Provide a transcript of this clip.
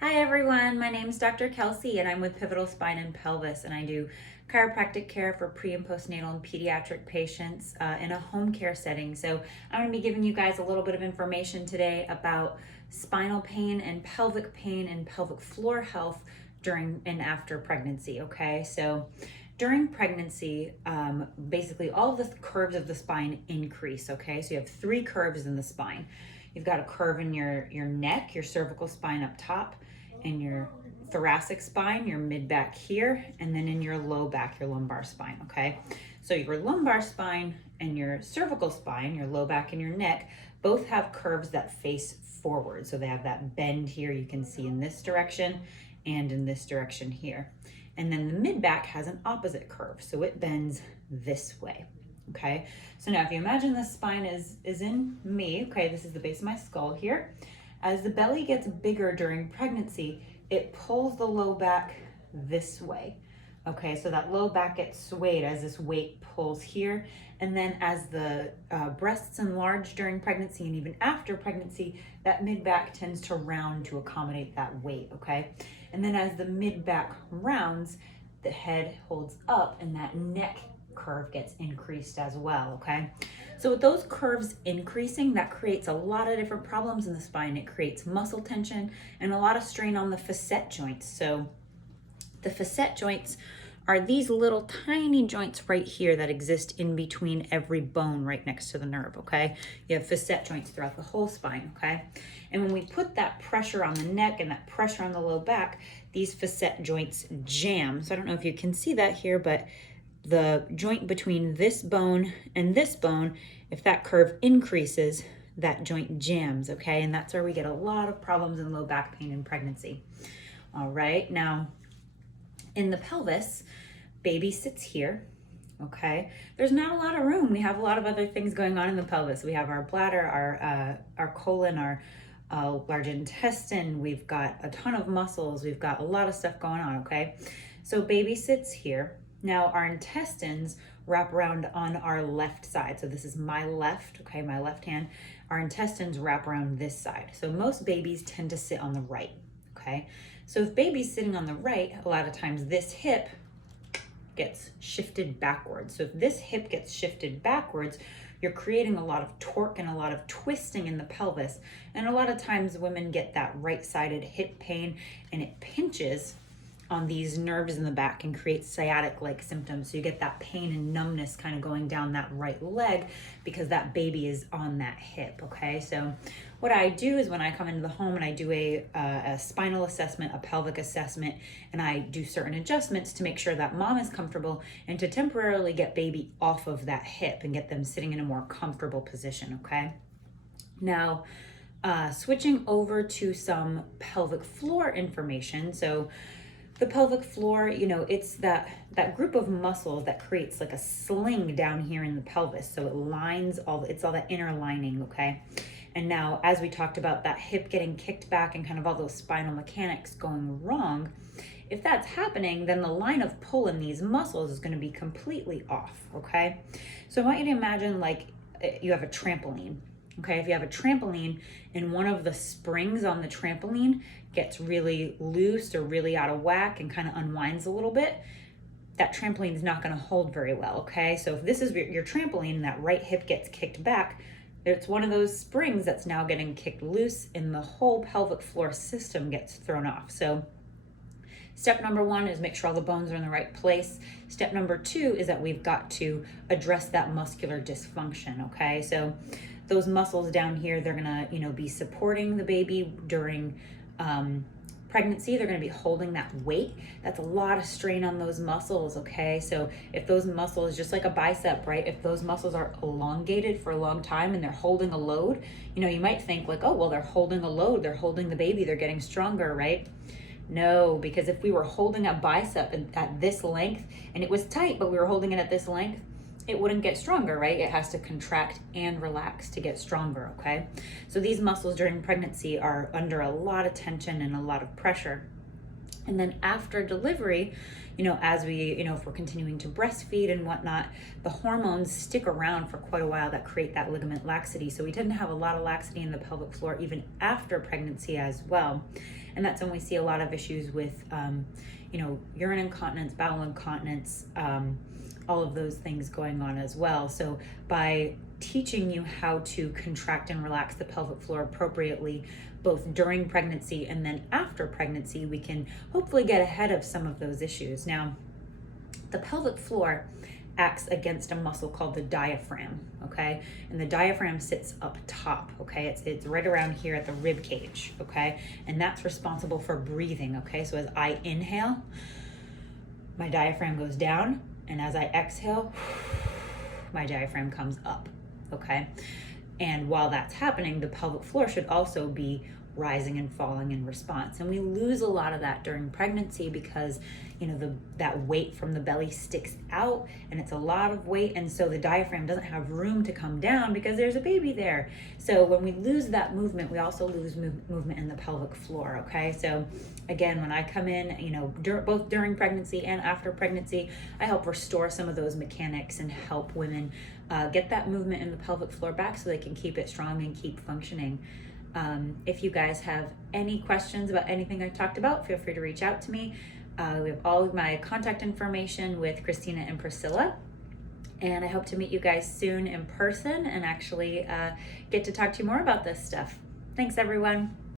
Hi everyone, my name is Dr. Kelsey and I'm with Pivotal Spine and Pelvis, and I do chiropractic care for pre and postnatal and pediatric patients in a home care setting. So I'm going to be giving you guys a little bit of information today about spinal pain and pelvic floor health during and after pregnancy. Okay, so during pregnancy, basically all the curves of the spine increase. Okay, so you have three curves in the spine. You've got a curve in your neck, your cervical spine up top, in your thoracic spine, your mid back here, and then in your low back, your lumbar spine. Okay, so your lumbar spine and your cervical spine, your low back and your neck, both have curves that face forward. So they have that bend here, you can see in this direction and in this direction here. And then the mid back has an opposite curve, so it bends this way. Okay, so now if you imagine the spine is in me, okay, this is the base of my skull here. As the belly gets bigger during pregnancy, it pulls the low back this way. Okay, so that low back gets swayed as this weight pulls here. And then as the breasts enlarge during pregnancy and even after pregnancy, that mid back tends to round to accommodate that weight, okay? And then as the mid back rounds, the head holds up and that neck curve gets increased as well, okay? So with those curves increasing, that creates a lot of different problems in the spine. It creates muscle tension and a lot of strain on the facet joints. So the facet joints are these little tiny joints right here that exist in between every bone right next to the nerve, okay? You have facet joints throughout the whole spine, okay? And when we put that pressure on the neck and that pressure on the low back, these facet joints jam. So I don't know if you can see that here, but the joint between this bone and this bone, if that curve increases, that joint jams, okay? And that's where we get a lot of problems in low back pain in pregnancy. All right, now in the pelvis, baby sits here, okay? There's not a lot of room. We have a lot of other things going on in the pelvis. We have our bladder, our colon, our large intestine. We've got a ton of muscles. We've got a lot of stuff going on, okay? So baby sits here. Now our intestines wrap around on our left side. So this is my left, okay, my left hand. Our intestines wrap around this side. So most babies tend to sit on the right, okay? So if baby's sitting on the right, a lot of times this hip gets shifted backwards. So if this hip gets shifted backwards, you're creating a lot of torque and a lot of twisting in the pelvis. And a lot of times women get that right-sided hip pain and it pinches on these nerves in the back and creates sciatic-like symptoms. So you get that pain and numbness kind of going down that right leg because that baby is on that hip, okay? So what I do is when I come into the home and I do a spinal assessment, a pelvic assessment, and I do certain adjustments to make sure that mom is comfortable and to temporarily get baby off of that hip and get them sitting in a more comfortable position, okay? Now, switching over to some pelvic floor information. So the pelvic floor, it's that group of muscles that creates like a sling down here in the pelvis. So it lines it's all that inner lining, okay? And now, as we talked about that hip getting kicked back and kind of all those spinal mechanics going wrong, if that's happening, then the line of pull in these muscles is going to be completely off, okay? So I want you to imagine like you have a trampoline. Okay, if you have a trampoline and one of the springs on the trampoline gets really loose or really out of whack and kind of unwinds a little bit, that trampoline is not going to hold very well, okay? So if this is your trampoline and that right hip gets kicked back, it's one of those springs that's now getting kicked loose and the whole pelvic floor system gets thrown off. So step number one is make sure all the bones are in the right place. Step number two is that we've got to address that muscular dysfunction, okay? So those muscles down here, they're gonna, be supporting the baby during pregnancy. They're gonna be holding that weight. That's a lot of strain on those muscles, okay? So if those muscles, just like a bicep, right? If those muscles are elongated for a long time and they're holding a load, you might think like, oh, well, they're holding a load. They're holding the baby. They're getting stronger, right? No, because if we were holding a bicep at this length and it was tight, but we were holding it at this length, it wouldn't get stronger, right? It has to contract and relax to get stronger, okay? So these muscles during pregnancy are under a lot of tension and a lot of pressure. And then after delivery, as we, if we're continuing to breastfeed and whatnot, the hormones stick around for quite a while that create that ligament laxity. So we tend to have a lot of laxity in the pelvic floor even after pregnancy as well. And that's when we see a lot of issues with, urine incontinence, bowel incontinence, all of those things going on as well. So by teaching you how to contract and relax the pelvic floor appropriately, both during pregnancy and then after pregnancy, we can hopefully get ahead of some of those issues. Now, the pelvic floor acts against a muscle called the diaphragm, okay? And the diaphragm sits up top, okay? It's right around here at the rib cage, okay? And that's responsible for breathing, okay? So as I inhale, my diaphragm goes down, and as I exhale, my diaphragm comes up, okay? And while that's happening, the pelvic floor should also be rising and falling in response. And we lose a lot of that during pregnancy because, that weight from the belly sticks out, and it's a lot of weight. And so the diaphragm doesn't have room to come down because there's a baby there. So when we lose that movement, we also lose movement in the pelvic floor, okay? So again, when I come in, both during pregnancy and after pregnancy, I help restore some of those mechanics and help women get that movement in the pelvic floor back so they can keep it strong and keep functioning. If you guys have any questions about anything I talked about, feel free to reach out to me. We have all of my contact information with Christina and Priscilla. And I hope to meet you guys soon in person and actually get to talk to you more about this stuff. Thanks, everyone.